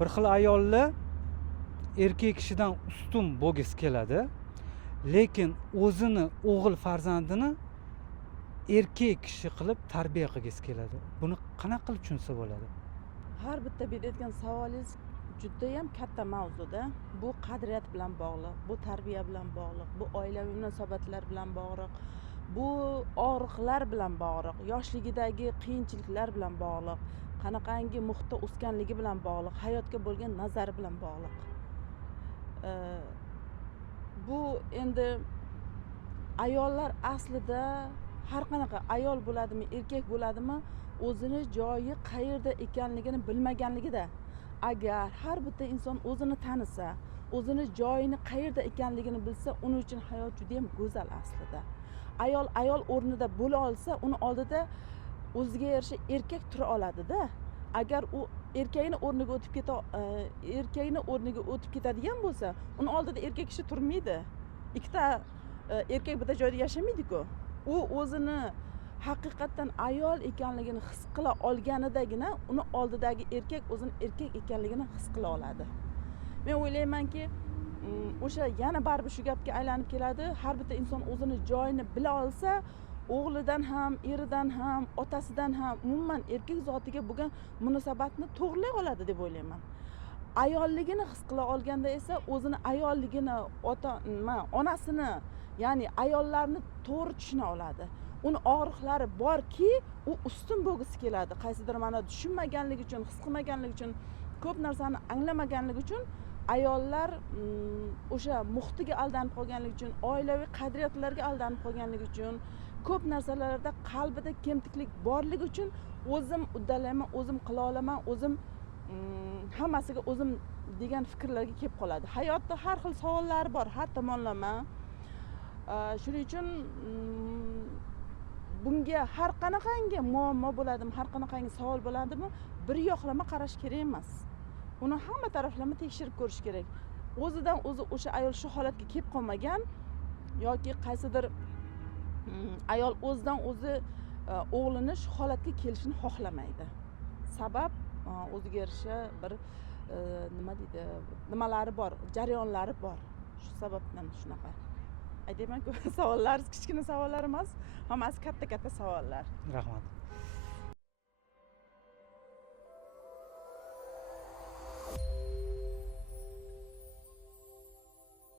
bir xil ayollar erkak kishidan ustun bo'lgisi keladi, lekin o'zini o'g'il farzandini erkak kishi qilib tarbiya qilgisi keladi. Buni qanaqa qilib tushunsa bo'ladi? Har bitta berayotgan savolingiz judayam katta mavzuda. Bu qadriyat bilan bog'liq, bu tarbiya bilan bog'liq, bu oilaviy munosabatlar bilan bog'liq, bu og'riqlar bilan bog'liq, yoshligidagi qiyinchiliklar bilan bog'liq, qanaqangi muhitda o'sganligi bilan bog'liq, hayotga bo'lgan nazari bilan bog'liq. Bu endi ayollar aslida har qanaqa ayol bo'ladimi, erkak bo'ladimi, o'zini joyi qayerda ekanligini bilmaganligida. Agar har bitta inson o'zini tanisa, o'zini joyini qayerda ekanligini bilsa, uning uchun hayot juda ham go'zal aslida. Ayol o'rnida bo'la olsa, uni oldida o'ziga yarasha erkak tura oladi-da. Agar u erkagini o'rniga o'tib ketadigan bo'lsa, uni oldida erkak kishi turmaydi. Ikkita erkak bitta joyda yashamaydi-ku. U o'zini haqiqatdan ayol ekanligini his qila olganidagina uni oldidagi erkak o'zini erkak ekanligini his qila oladi. Men o'ylaymanki, o'sha yana baribir shu gapga aylanib keladi. Har bitta inson o'zini joyini bila olsa, o'g'lidan ham, eridan ham, otasidan ham, umuman erkak zotiga bo'lgan munosabatni to'g'rilay oladi deb o'ylayman. Ayolligini his qila olganda esa o'zini ayolligini, onasini, ya'ni ayollarni to'g'ri tushuna oladi. Uni og'riqlari borki, u ustun bo'lgisi keladi. Qaysidir ma'noda tushunmaganligi uchun, his qilmaganligi uchun, ko'p narsani anglamaganligi uchun ayollar o'sha muhitiga aldanib qolganligi uchun, oilaviy qadriyatlarga aldanib qolganligi uchun, ko'p narsalarda qalbida kemtiklik borligi uchun o'zim uddalayman, o'zim qila olaman, o'zim hammasiga o'zim degan fikrlarga kelib qoladi. Hayotda har xil savollar bor, har tomonlama. Shuning uchun bunga har qanaqangi muammo bo'ladimi, har qanaqangi savol bo'ladimi, bir yoqlama qarash kerak emas. Uni hamma taraflama tekshirib ko'rish kerak. O'zidan o'zi o'sha ayol shu holatga kelib qolmagan yoki qaysidir ayol o'zidan o'zi o'g'lini shu holatga kelishini xohlamaydi. Sabab o'ziga yarasha bir nimalari bor, jarayonlari bor. Shu sababdan shunaqa. Aytayman-ku, savollaringiz kichkina savollar emas, hammasi katta-katta savollar. Rahmat.